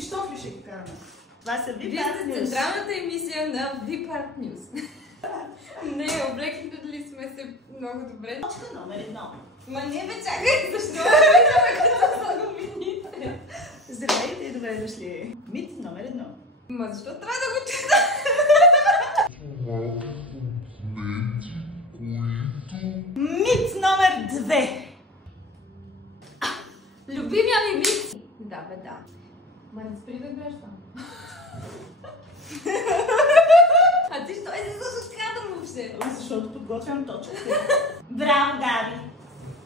Тофи ще ги караме. Това са Вие сте централната емисия на VIP Art News. Не, облеките ли сме се много добре? Точка номер 1. Ма не бе, чакай, защо влизаме като са новините? Здравейте и добре дошли. Мит номер 1. Ма защо трябва да го чета? Мит номер 2. Любимия ми мит! Да, бе, да. Ма не спри да гледаш там. А ти що е за кадър въобще? Защото подготвям точка. Браво, Габи.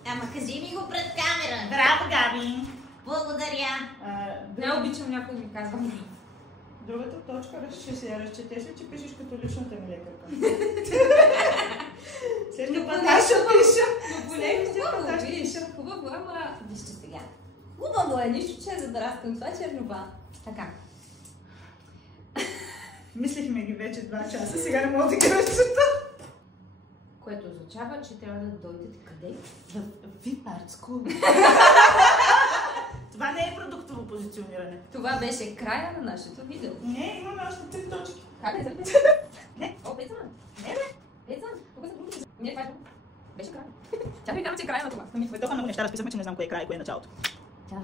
Ама кажи ми го пред камера. Браво, Габи. Благодаря. Не обичам някой ми казва. Другата точка ще си я разчетеш ли, че пишеш като личната ми лекарка? Следния път аз ще пиша. Но поне хубаво, виж, хубаво, ама вижте сега. Хубаво е, нищо, че е задраскам, това е чернова. Така. Мислихме ги вече 2 часа, сега не мога да ги разчета. Което означава, че трябва да дойдете къде? В VIP Art School. Това не е продуктово позициониране. Това беше края на нашето видео. Не, имаме още 3 точки. Как е за Не. О, Пеца! Не, бе! Пеца! Тук са другите. Не, това е друго. Беше край. Тя ми казва, че е края на това. Толкова много неща разписахме, че не знам кое е край и кое е началото. Чао.